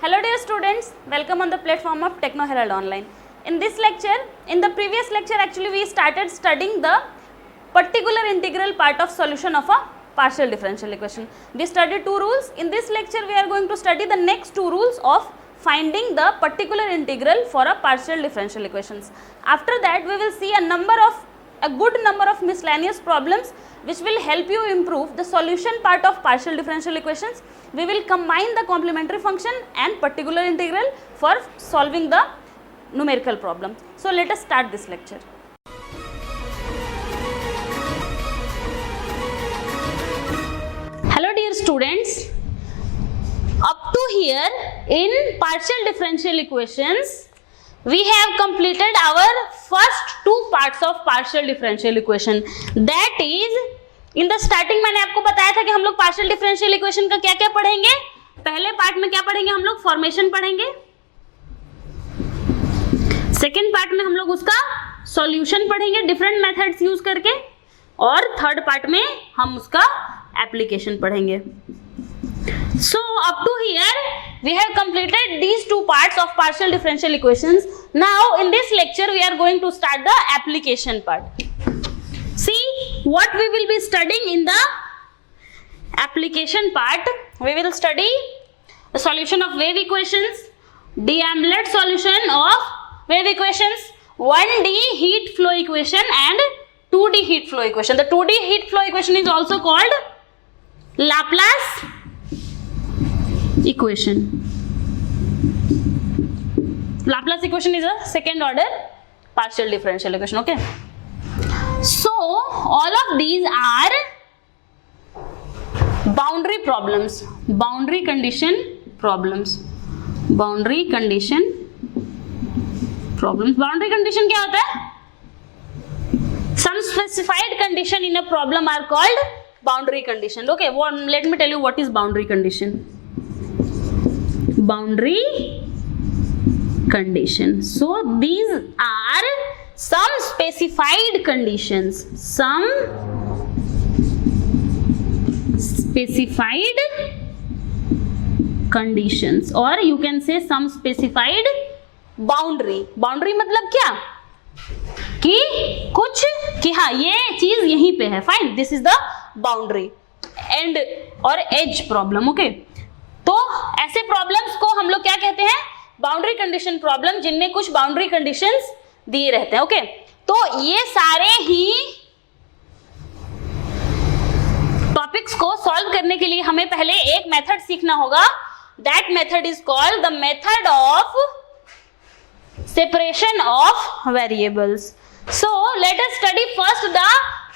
Hello dear students, welcome on the platform of Techno Herald Online. In this lecture, in the previous lecture actually we started studying the particular integral part of solution of a partial differential equation. We studied two rules. In this lecture we are going to study the next two rules of finding the particular integral for a partial differential equations. After that we will see a good number of miscellaneous problems which will help you improve the solution part of partial differential equations. We will combine the complementary function and particular integral for solving the numerical problem. So let us start this lecture. Hello dear students, up to here in partial differential equations we have completed our first two parts of partial differential equation. That is, in the starting मैंने आपको बताया था कि हम लोग partial differential equation का क्या क्या पढ़ेंगे. पहले पार्ट में क्या पढ़ेंगे, हम लोग फॉर्मेशन पढ़ेंगे. सेकेंड पार्ट में हम लोग उसका सॉल्यूशन पढ़ेंगे डिफरेंट मेथड्स यूज करके, और थर्ड पार्ट में हम उसका एप्लीकेशन पढ़ेंगे. So up to here we have completed these two parts of partial differential equations. Now in this lecture we are going to start the application part. See what we will be studying in the application part. We will study the solution of wave equations, D'Amblet solution of wave equations, 1D heat flow equation and 2D heat flow equation. The 2D heat flow equation is also called Laplace equation. Laplace equation is a second order partial differential equation. Okay. So all of these are boundary problems, boundary condition problems, boundary condition problems. Boundary condition क्या होता है? Some specified condition in a problem are called boundary condition. Okay, let me tell you what is boundary condition. Boundary condition. So these are some specified conditions, some specified conditions, or you can say some specified boundary. Boundary मतलब क्या, कि कुछ कि हाँ ये चीज यहीं पे है. Fine, this is the boundary and और एज प्रॉब्लम. ओके, तो ऐसे प्रॉब्लम्स को हम लोग क्या कहते हैं, बाउंड्री कंडीशन प्रॉब्लम, जिनमें कुछ बाउंड्री कंडीशंस दिए रहते हैं. ओके, तो ये सारे ही टॉपिक्स को सॉल्व करने के लिए हमें पहले एक मेथड सीखना होगा. That method is called the method of separation of variables. So let us study first the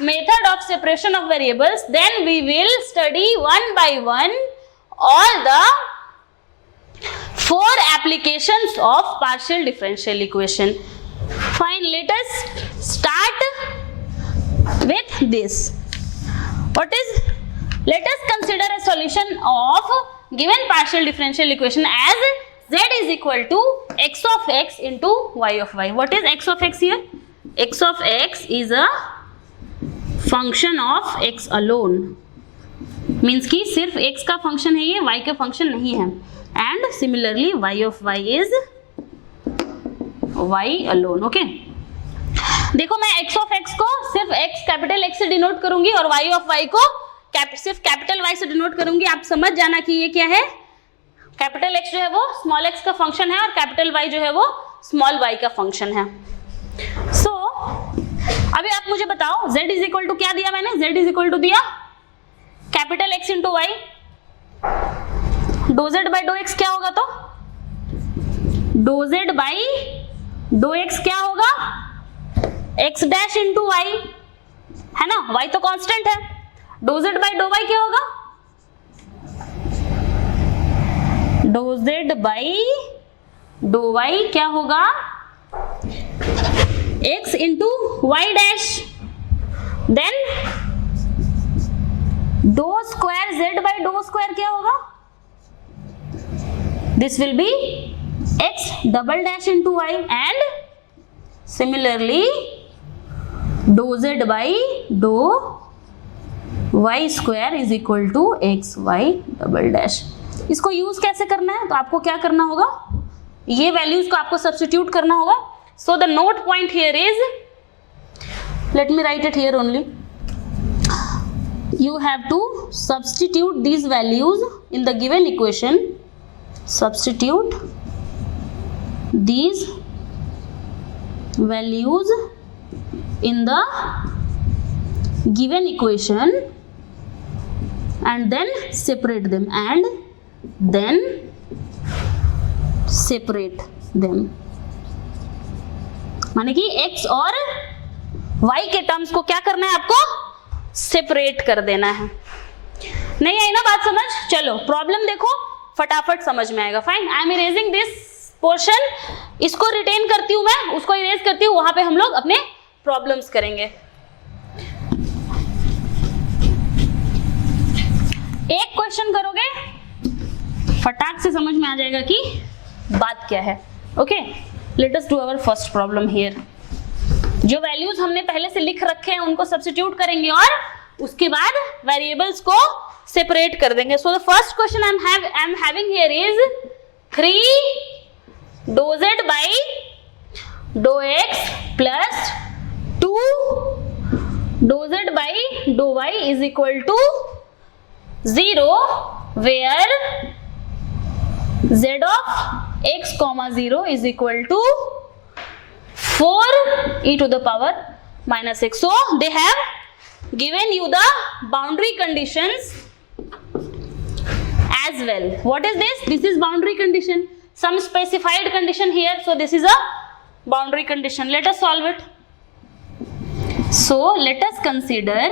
method of separation of variables, then we will study one by one all the four applications of partial differential equation. Fine, let us start with this. Let us consider a solution of given partial differential equation as z is equal to x of x into y of y. What is x of x here? X of x is a function of x alone. Means कि सिर्फ x का फंक्शन है ये, y का फंक्शन नहीं है. And similarly y of y is y alone. Okay. देखो मैं x of x को सिर्फ x कैपिटल x से डिनोट करूंगी और y of y को सिर्फ कैपिटल y से डिनोट करूंगी. आप समझ जाना कि ये क्या है. कैपिटल x जो है वो स्मॉल x का फंक्शन है और कैपिटल y जो है वो स्मॉल y का फंक्शन है. So अभी आप मुझे बताओ z इज इक्वल टू क्या दिया मैंने, z इज इक्वल टू दिया कैपिटल x इंटू वाई. डो z बाई डो एक्स क्या होगा, तो डो z बाई डो एक्स क्या होगा, x डैश इंटू वाई है ना, y तो कांस्टेंट है. डो z बाई डो वाई क्या होगा, डो z बाई डो वाई क्या होगा, x into y dash. Then डो स्क्वायर z बाई डो स्क्वायर क्या होगा, this will be x double dash into y. And similarly डो z बाई डो y square is equal to x y double dash. इसको यूज कैसे करना है, तो आपको क्या करना होगा, ये वैल्यूज को आपको सब्स्टिट्यूट करना होगा। So the note point here is, let me right it here only, you have to substitute these values in the given equation, substitute these values in the given equation and then separate them, and then separate them, माने कि x और y के टर्म्स को क्या करना है, आपको सेपरेट कर देना है। नहीं आई ना बात समझ, चलो प्रॉब्लम देखो फटाफट समझ में आएगा। Fine, I am erasing this portion, इसको रिटेन करती हूं मैं, उसको इरेज करती हूं, वहां पे हम लोग अपने प्रॉब्लम्स करेंगे। एक क्वेश्चन करोगे फटाक से समझ में आ जाएगा कि बात क्या है। Okay, let us do our first problem here. जो वैल्यूज हमने पहले से लिख रखे हैं उनको सब्स्टिट्यूट करेंगे और उसके बाद वेरिएबल्स को सेपरेट कर देंगे। So the first question I am having here is 3 डो z बाई डो x प्लस 2 डो z बाई डो y is equal to 0 where z of x comma 0 is equal to 4 e to the power minus x. So they have given you the boundary conditions as well. What is this? This is boundary condition, some specified condition here. So this is a boundary condition. Let us solve it. So let us consider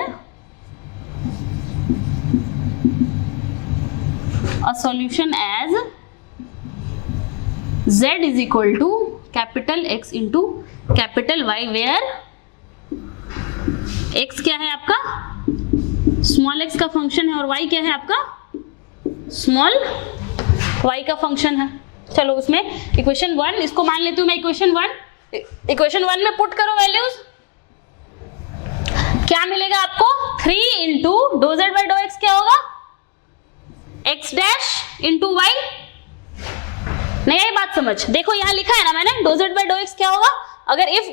a solution as z is equal to capital X into capital Y, वेयर X क्या है आपका, small x का फंक्शन है, और Y क्या है आपका, स्मॉल y का फंक्शन है। चलो उसमें इक्वेशन 1, इसको मान लेती हूँ मैं इक्वेशन 1। इक्वेशन 1 में पुट करो वैल्यूज, क्या मिलेगा आपको, 3 इंटू डो z बाई डो x क्या होगा, x डैश इंटू y। नहीं आई बात समझ, देखो यहां लिखा है ना मैंने, डो z बाई डो x क्या होगा, अगर इफ